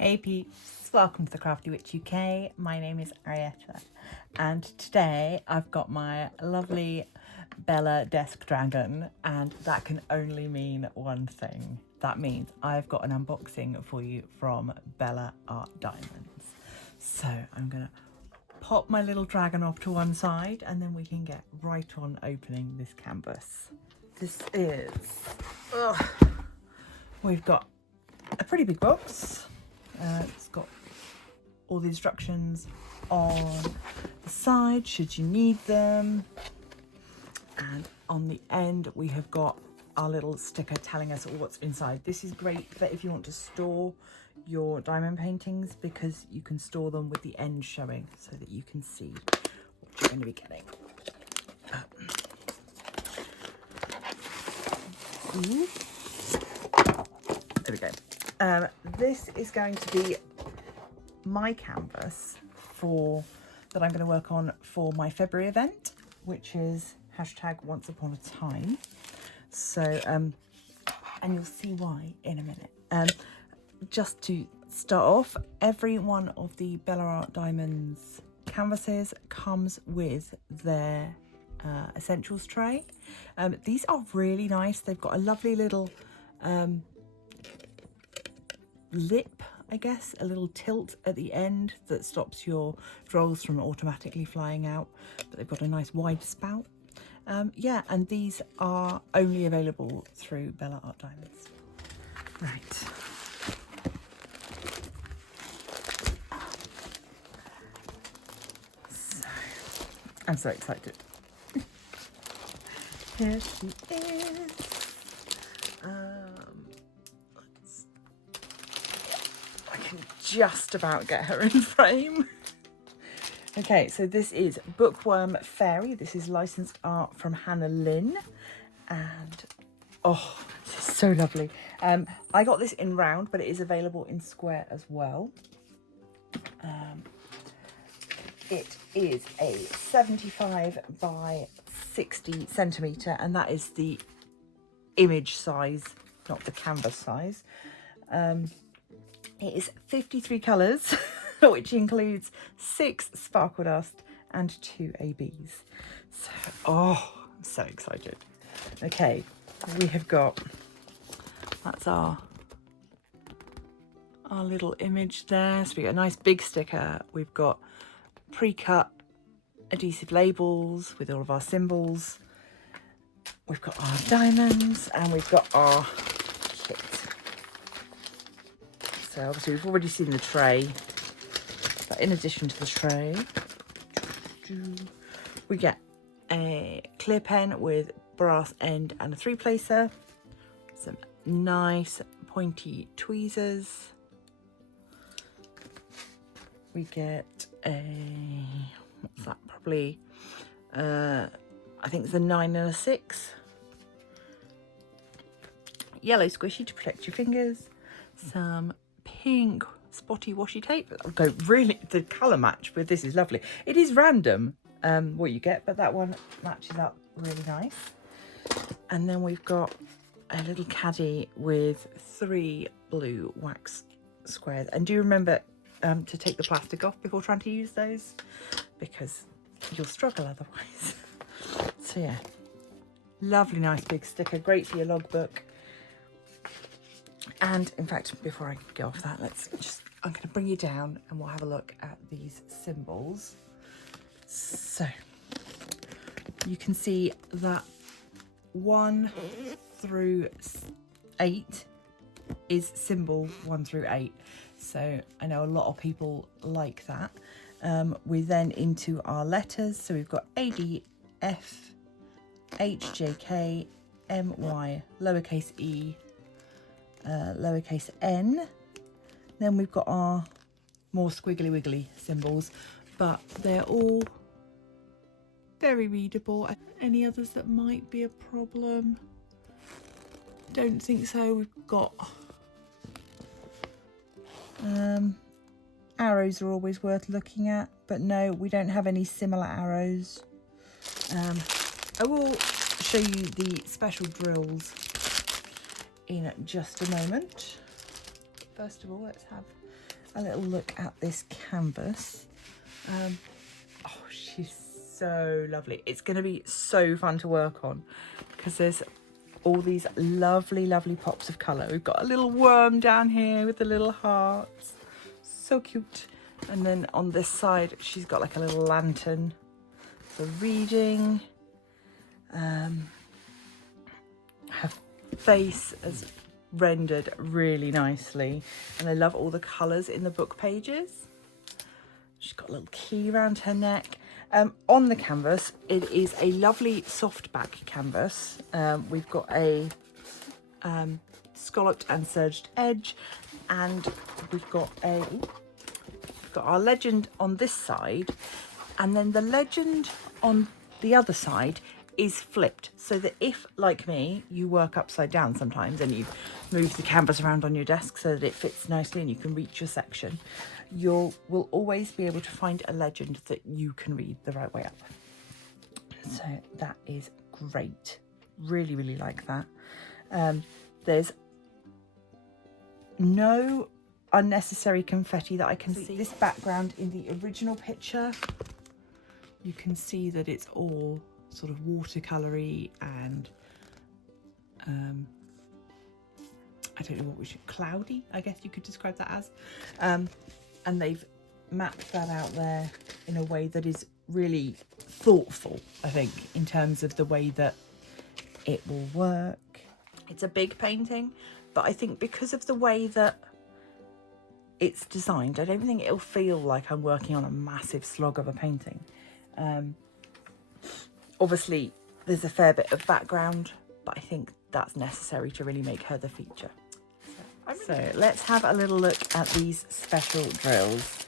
Hey peeps, welcome to the Crafty Witch UK. My name is Arietta and today I've got my lovely Bella desk dragon, and that can only mean one thing. That means I've got an unboxing for you from Bella Art Diamonds. So I'm gonna pop my little dragon off to one side and then we can get right on opening this canvas. This is, we've got a pretty big box. It's got all the instructions on the side should you need them, and on the end we have got our little sticker telling us what's inside. This is great for if you want to store your diamond paintings, because you can store them with the end showing so that you can see what you're going to be getting. There we go. This is going to be my canvas that I'm going to work on for my February event, which is #OnceUponATime. So, and you'll see why in a minute. Just to start off, every one of the Bella Art Diamonds canvases comes with their essentials tray. These are really nice. They've got a lovely little lip, I guess, a little tilt at the end that stops your rolls from automatically flying out, but they've got a nice wide spout. Yeah, and these are only available through Bella Art Diamonds. Right. So, I'm so excited. Here she is. I can just about get her in frame. Okay, so this is Bookworm Fairy. This is licensed art from Lynn, and oh, this is so lovely. I got this in round, but it is available in square as well. It is a 75 by 60 centimetre, and that is the image size, not the canvas size. It is 53 colours, which includes 6 sparkle dust and 2 ABs. So, oh, I'm so excited. Okay, we have got, that's our little image there. So we got a nice big sticker. We've got pre-cut adhesive labels with all of our symbols. We've got our diamonds and we've got our kit. So obviously we've already seen the tray, but in addition to the tray, we get a clear pen with brass end and a 3-placer, some nice pointy tweezers. We get a, what's that, probably, I think it's a 9 and a 6. Yellow squishy to protect your fingers. Some pink spotty washi tape. I'll go really, the colour match with this is lovely. It is random what you get, but that one matches up really nice. And then we've got a little caddy with 3 blue wax squares. And do remember to take the plastic off before trying to use those, because you'll struggle otherwise. So yeah, lovely nice big sticker, great for your logbook. And in fact, before I go off that, I'm going to bring you down and we'll have a look at these symbols. So you can see that 1 through 8 is symbol 1 through 8. So I know a lot of people like that. We're then into our letters. So we've got A, D, F, H, J, K, M, Y, lowercase e, lowercase n. Then we've got our more squiggly wiggly symbols, but they're all very readable. Any others that might be a problem? Don't think so. We've got arrows are always worth looking at, but no, we don't have any similar arrows. I will show you the special drills in just a moment. First of all, let's have a little look at this canvas. Oh, she's so lovely. It's going to be so fun to work on because there's all these lovely, lovely pops of colour. We've got a little worm down here with the little hearts. So cute. And then on this side, she's got like a little lantern for reading. Her face is rendered really nicely. And I love all the colours in the book pages. She's got a little key around her neck. On the canvas, it is a lovely soft back canvas. We've got a scalloped and serged edge, and we've got our legend on this side, and then the legend on the other side is flipped, so that if, like me, you work upside down sometimes and you move the canvas around on your desk so that it fits nicely and you can reach your section, you will always be able to find a legend that you can read the right way up. So that is great. Really, really like that. There's no unnecessary confetti that I can see. This background in the original picture, you can see that it's all sort of watercolory and I don't know what we should, cloudy, I guess you could describe that as. And they've mapped that out there in a way that is really thoughtful, I think, in terms of the way that it will work. It's a big painting, but I think because of the way that it's designed, I don't think it'll feel like I'm working on a massive slog of a painting. Obviously, there's a fair bit of background, but I think that's necessary to really make her the feature. So let's have a little look at these special drills.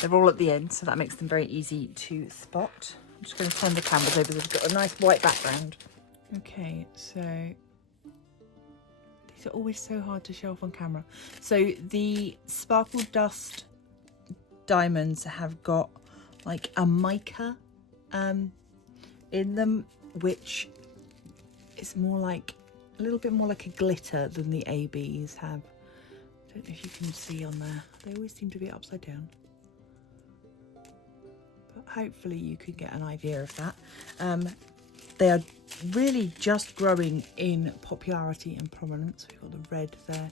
They're all at the end, so that makes them very easy to spot. I'm just going to turn the canvas over so it's got a nice white background. Okay, so these are always so hard to show off on camera. So the sparkle dust diamonds have got like a mica in them, which is more like a little bit more like a glitter than the ABs have. I don't know if you can see on there. They always seem to be upside down, but hopefully you can get an idea of that. They are really just growing in popularity and prominence. We've got the red there.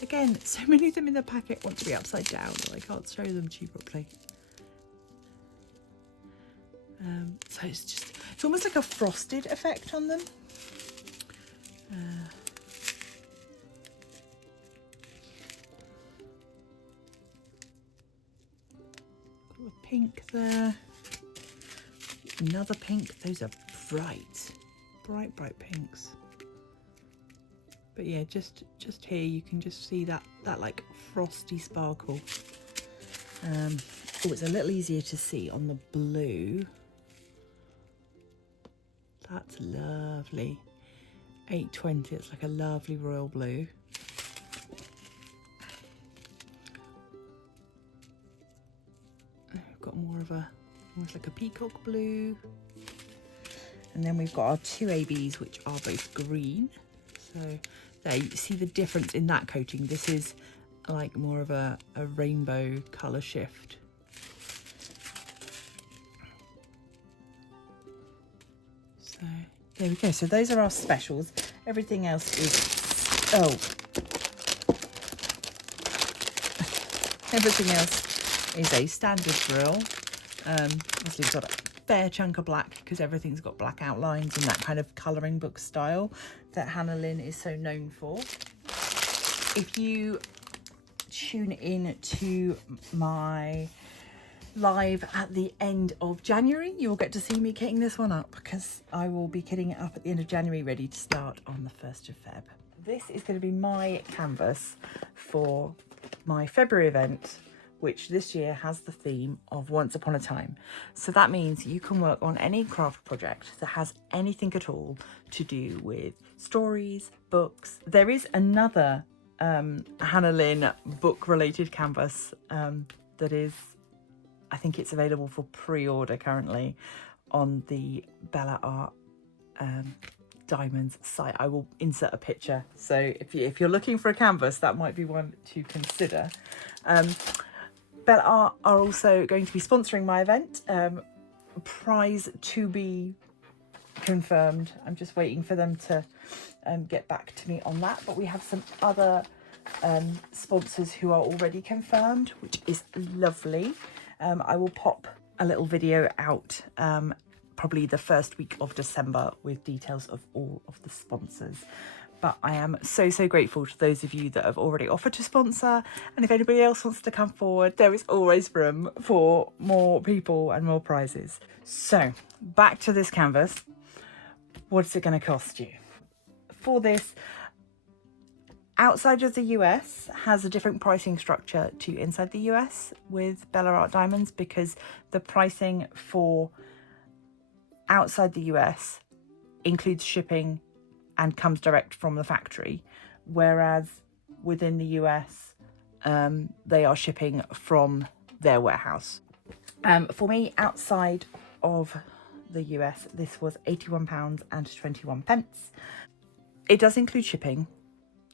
Again, so many of them in the packet want to be upside down, but I can't show them to you properly. So it's almost like a frosted effect on them. Got a pink there. Another pink. Those are bright pinks. But yeah, just here you can just see that like frosty sparkle. Oh, it's a little easier to see on the blue. That's lovely. 820, it's like a lovely royal blue. We've got more of almost like a peacock blue. And then we've got our two ABs, which are both green. So there you see the difference in that coating. This is like more of a rainbow colour shift. So there we go. So those are our specials. Everything else is, everything else is a standard drill. Obviously we've got a fair chunk of black because everything's got black outlines and that kind of colouring book style that Hannah Lynn is so known for. If you tune in to my live at the end of January, you will get to see me kitting this one up because I will be kitting it up at the end of January, ready to start on the 1st of Feb. This is going to be my canvas for my February event, which this year has the theme of Once Upon a Time. So that means you can work on any craft project that has anything at all to do with stories, books. There is another Hannah Lynn book related canvas that is, I think it's available for pre-order currently on the Bella Art Diamonds site. I will insert a picture. So if you're looking for a canvas, that might be one to consider. Bella Art are also going to be sponsoring my event. Prize to be confirmed. I'm just waiting for them to get back to me on that. But we have some other sponsors who are already confirmed, which is lovely. I will pop a little video out probably the first week of December with details of all of the sponsors. But I am so grateful to those of you that have already offered to sponsor, and if anybody else wants to come forward, there is always room for more people and more prizes. So back to this canvas. What's it going to cost you? For this, outside of the US has a different pricing structure to inside the US with Bella Art Diamonds, because the pricing for outside the US includes shipping and comes direct from the factory, whereas within the US they are shipping from their warehouse. For me, outside of the US, this was £81.21. It does include shipping.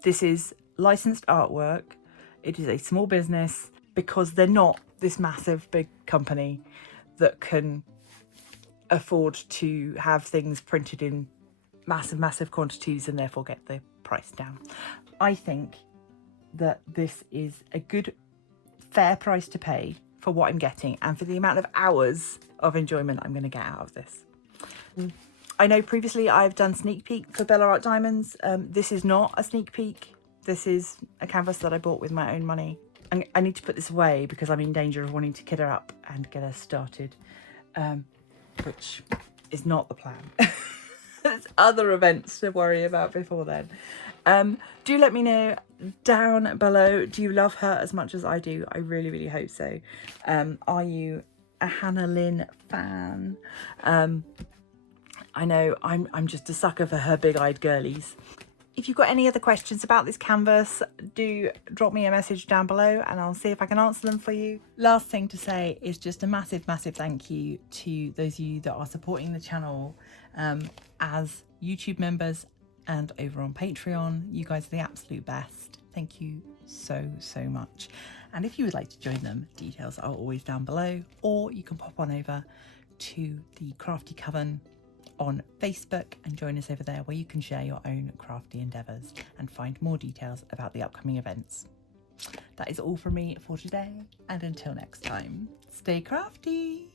This is licensed artwork. It is a small business because they're not this massive big company that can afford to have things printed in massive quantities and therefore get the price down. I think that this is a good, fair price to pay for what I'm getting and for the amount of hours of enjoyment I'm going to get out of this. I know previously I've done sneak peek for Bella Art Diamonds. This is not a sneak peek. This is a canvas that I bought with my own money. I need to put this away because I'm in danger of wanting to kit her up and get her started, which is not the plan. There's other events to worry about before then. Do let me know down below, do you love her as much as I do? I really hope so. Are you a Hannah Lynn fan? I know I'm just a sucker for her big-eyed girlies. If you've got any other questions about this canvas, do drop me a message down below and I'll see if I can answer them for you. Last thing to say is just a massive thank you to those of you that are supporting the channel as YouTube members and over on Patreon. You guys are the absolute best. Thank you so much. And if you would like to join them, details are always down below, or you can pop on over to the Crafty Coven on Facebook and join us over there, where you can share your own crafty endeavours and find more details about the upcoming events. That is all from me for today, and until next time, stay crafty!